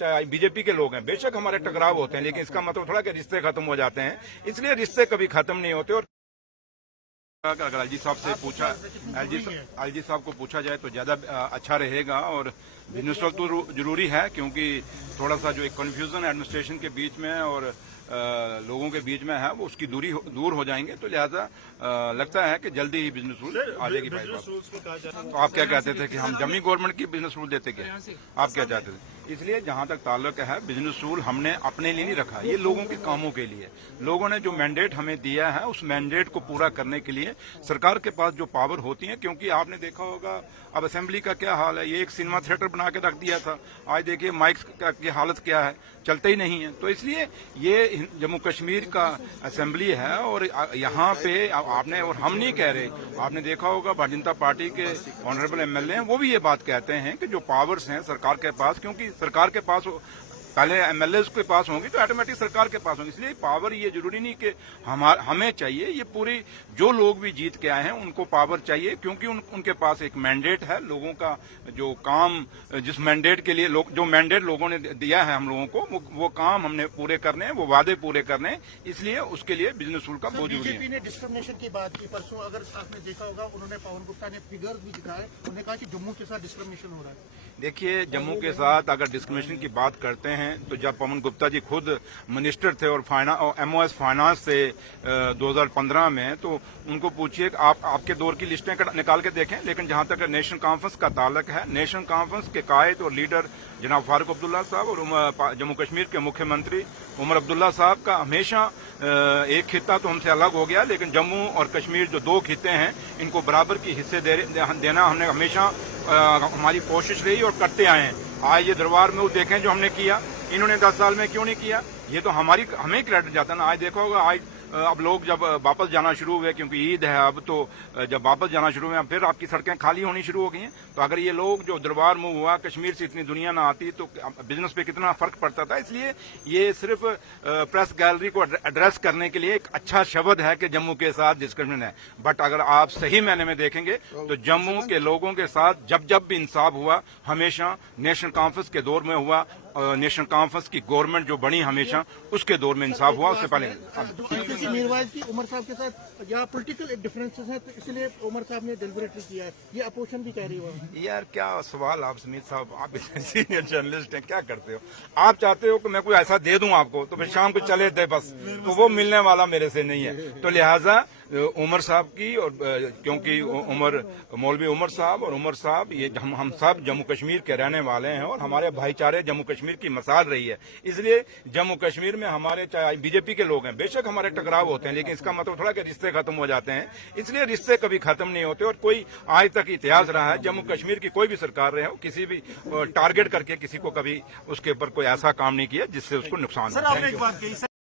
चाहे बीजेपी के लोग हैं, बेशक हमारे टकराव होते हैं, लेकिन इसका मतलब थोड़ा कि रिश्ते खत्म हो जाते हैं। इसलिए रिश्ते कभी खत्म नहीं होते। और अगर एलजी साहब से पूछा, एलजी साहब को पूछा जाए तो ज्यादा अच्छा रहेगा। और बिजनेस तो जरूरी है, क्योंकि थोड़ा सा जो एक कन्फ्यूजन है एडमिनिस्ट्रेशन के बीच में और लोगों के बीच में है, वो उसकी दूर हो जाएंगे। तो लिहाजा लगता है कि जल्दी ही बिजनेस रूल आ जाएगी। तो आप क्या कहते थे कि हम जमी गवर्नमेंट की बिजनेस रूल देते क्या? आप क्या चाहते थे? इसलिए जहां तक ताल्लुक है, बिजनेस रूल हमने अपने लिए नहीं रखा, ये लोगों के कामों के लिए। लोगों ने जो मैंडेट हमें दिया है, उस मैंडेट को पूरा करने के लिए सरकार के पास जो पावर होती है, क्योंकि आपने देखा होगा अब असेंबली का क्या हाल है, ये एक सिनेमा थिएटर बना के रख दिया था। आज देखिए माइक की हालत क्या है, चलते ही नहीं है। तो इसलिए ये जम्मू कश्मीर का असेंबली है और यहाँ पे आपने, और हम नहीं कह रहे, आपने देखा होगा भारतीय जनता पार्टी के ऑनरेबल एमएलए हैं, वो भी ये बात कहते हैं कि जो पावर्स हैं सरकार के पास, क्योंकि सरकार के पास पहले एमएलए के पास होंगी तो ऑटोमेटिक सरकार के पास होंगी। इसलिए पावर ये जरूरी नहीं कि हमें चाहिए, ये पूरी जो लोग भी जीत के आए हैं उनको पावर चाहिए, क्योंकि उनके पास एक मैंडेट है। लोगों का जो काम, जिस मैंडेट के लिए जो मैंडेट लोगों ने दिया है हम लोगों को, वो काम हमने पूरे करने हैं, वो वादे पूरे करने हैं। इसलिए उसके लिए बिजनेस रूल का बहुत जरूरी है। बीजेपी ने डिस्क्रिमिनेशन की बात की परसों, अगर आपने देखा होगा, उन्होंने पवन गुप्ता ने फिगर भी दिखाया, उन्होंने कहा कि जम्मू के साथ डिस्क्रिमिनेशन हो रहा है। देखिए, जम्मू के साथ अगर डिस्क्रिमिनेशन की बात करते हैं तो जब पवन गुप्ता जी खुद मिनिस्टर थे और एमओएस फाइनेंस से 2015 में, तो उनको पूछिए कि आपके दौर की लिस्टें निकाल के देखें। लेकिन जहां तक नेशनल कॉन्फ्रेंस का ताल्लुक है, नेशनल कॉन्फ्रेंस के कायद और लीडर जनाब फारूक अब्दुल्ला साहब और जम्मू कश्मीर के मुख्यमंत्री उमर अब्दुल्ला साहब का हमेशा एक खित्ता तो हमसे अलग हो गया, लेकिन जम्मू और कश्मीर जो दो खित्ते हैं, इनको बराबर की हिस्से देना हमने हमेशा हमारी कोशिश रही और करते आए हैं। आज ये दरबार में वो देखें जो हमने किया, इन्होंने 10 साल में क्यों नहीं किया, ये तो हमें क्रेडिट जाता है ना। आज देखो होगा, आज अब लोग जब वापस जाना शुरू हुए, क्योंकि ईद है अब, तो जब वापस जाना शुरू हुए फिर आपकी सड़कें खाली होनी शुरू हो गई हैं। तो अगर ये लोग जो दरबार मूव हुआ, कश्मीर से इतनी दुनिया ना आती तो बिजनेस पे कितना फर्क पड़ता था। इसलिए ये सिर्फ प्रेस गैलरी को एड्रेस करने के लिए एक अच्छा शब्द है कि जम्मू के साथ डिस्क्रिमिनेशन है। बट अगर आप सही मायने में देखेंगे तो जम्मू के लोगों के साथ जब भी इंसाफ हुआ, हमेशा नेशनल कॉन्फ्रेंस के दौर में हुआ। नेशनल कॉन्फ्रेंस की गवर्नमेंट जो बनी, हमेशा उसके दौर में इंसाफ हुआ, उससे पहले मीरवाइज की उमर साहब के साथ या पॉलिटिकल डिफरेंसेस हैं, तो इसलिए उमर साहब ने डेलिबरेटली किया है, ये अपोजिशन भी कह रही है। यार क्या सवाल आप समीत साहब, आप सीनियर जर्नलिस्ट हैं, क्या करते हो आप? चाहते हो कि मैं कोई ऐसा दे दूं आपको तो फिर शाम को चले थे बस, तो वो मिलने वाला मेरे से नहीं है। तो लिहाजा उमर साहब की, और क्योंकि मौलवी उमर साहब और उमर साहब, ये हम सब जम्मू कश्मीर के रहने वाले हैं और हमारे भाईचारे जम्मू कश्मीर की मिसाल रही है। इसलिए जम्मू कश्मीर में हमारे, चाहे बीजेपी के लोग हैं, बेशक हमारे टकराव होते हैं, लेकिन इसका मतलब थोड़ा कि रिश्ते खत्म हो जाते हैं। इसलिए रिश्ते कभी खत्म नहीं होते। और कोई आज तक इतिहास रहा है, जम्मू कश्मीर की कोई भी सरकार रहे हो, किसी भी टारगेट करके किसी को कभी उसके ऊपर कोई ऐसा काम नहीं किया जिससे उसको नुकसान हो।